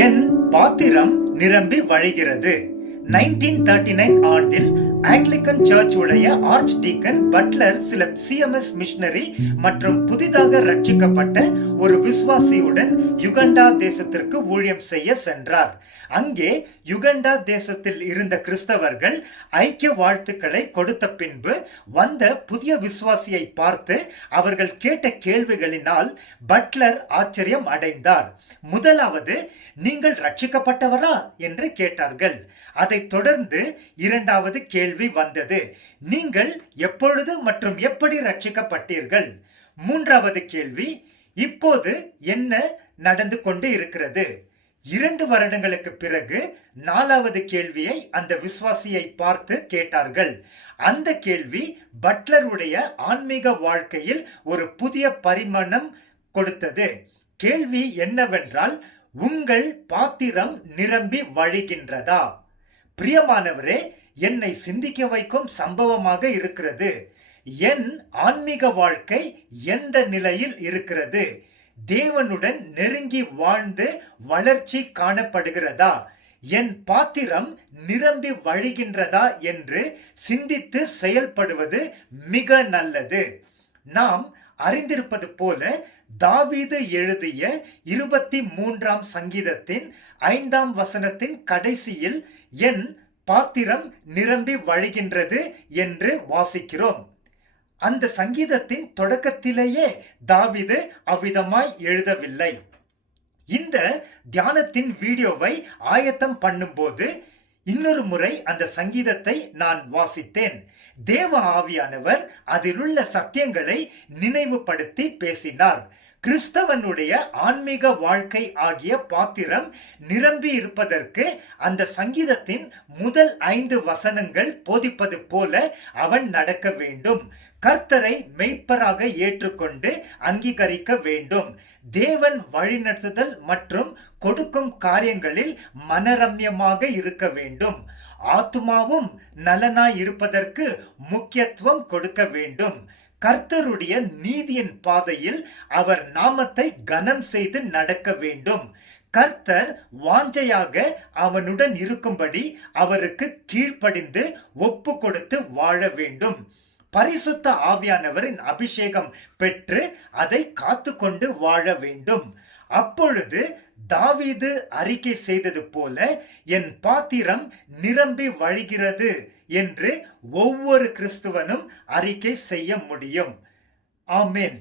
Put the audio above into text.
என் பாத்திரம் நிரம்பி வழிகிறது. 1939 ஆண்டில் ஆங்கிலிக்கன் சர்ச் உடைய ஆர்ச் டீக்கன் பட்லர் சில சிஎம்எஸ் மிஷனரி மற்றும் புதிதாக ரட்சிக்கப்பட்ட ஒரு விசுவாசியுடன் யுகண்டா தேசத்திற்கு ஊழியம் செய்ய சென்றார். அங்கே யுகண்டா தேசத்தில் இருந்த கிறிஸ்தவர்கள் ஐக்கிய வாழ்த்துக்களை கொடுத்த பின்பு வந்த புதிய விசுவாசியை பார்த்து அவர்கள் கேட்ட கேள்விகளினால் பட்லர் ஆச்சரியம் அடைந்தார். முதலாவது, நீங்கள் ரட்சிக்கப்பட்டவரா என்று கேட்டார்கள். அதைத் தொடர்ந்து இரண்டாவது கேள்வி வந்தது, நீங்கள் எப்பொழுது மற்றும் எப்படி ரட்சிக்கப்பட்டீர்கள்? மூன்றாவது கேள்வி, இப்போது என்ன நடந்து கொண்டு இருக்கிறது? 2 வருடங்களுக்கு பிறகு 4வது கேள்வியை அந்த விசுவாசியை பார்த்து கேட்டார்கள். அந்த கேள்வி பட்லருடைய ஆன்மீக வாழ்க்கையில் ஒரு புதிய பரிமாணம் கொடுத்தது. கேள்வி என்னவென்றால், உங்கள் பாத்திரம் நிரம்பி வழிகின்றதா? பிரியமானவரே, என்னை சிந்திக்க வைக்கும் சம்பவமாக இருக்கிறது. என் ஆன்மீக வாழ்க்கை எந்த நிலையில் இருக்கிறது? தேவனுடன் நெருங்கி வாழ்ந்து வளர்ச்சி காணப்படுகிறதா? என் பாத்திரம் நிரம்பி வழிகின்றதா என்று சிந்தித்து செயல்படுவது மிக நல்லது. நாம் அறிந்திருப்பது போல தாவீது எழுதிய 23ஆம் சங்கீதத்தின் 5ஆம் வசனத்தின் கடைசியில் என் பாத்திரம் நிரம்பி வழிகின்றது என்று வாசிக்கிறோம். அந்த சங்கீதத்தின் தொடக்கத்திலேயே தாவீது அவ்விதமாய் எழுதவில்லை. இந்த தியானத்தின் வீடியோவை ஆயத்தம் பண்ணும்போது இன்னொரு முறை அந்த சங்கீதத்தை நான் வாசித்தேன். தேவ ஆவியானவர் அதிலுள்ள சத்தியங்களை நினைவுபடுத்தி பேசினார். கிறிஸ்தவனுடைய ஆன்மீக வாழ்க்கை ஆகிய பாத்திரம் நிரம்பி இருப்பதற்கு அந்த சங்கீதத்தின் முதல் 5 வசனங்கள் போதிப்பது போல அவன் நடக்க வேண்டும். கர்த்தரை மெய்ப்பராக ஏற்றுக்கொண்டு அங்கீகரிக்க வேண்டும். தேவன் வழிநடத்துதல் மற்றும் கொடுக்கும் காரியங்களில் மனரம்யமாக இருக்க வேண்டும். ஆத்துமாவும் நலனாய் இருப்பதற்கு முக்கியத்துவம் கொடுக்க வேண்டும். கர்த்தருடைய நீதியின் பாதையில் அவர் நாமத்தை கனம் செய்து நடக்க வேண்டும். கர்த்தர் வாஞ்சையாக அவனுடன் இருக்கும்படி அவருக்கு கீழ்ப்படிந்து ஒப்பு கொடுத்து வாழ வேண்டும். பரிசுத்த ஆவியானவரின் அபிஷேகம் பெற்று அதை காத்து கொண்டு வாழ வேண்டும். அப்பொழுது தாவீது அறிக்கை செய்தது போல என் பாத்திரம் நிரம்பி வழிகிறது என்று ஒவ்வொரு கிறிஸ்துவனும் அறிக்கை செய்ய முடியும். ஆமென்.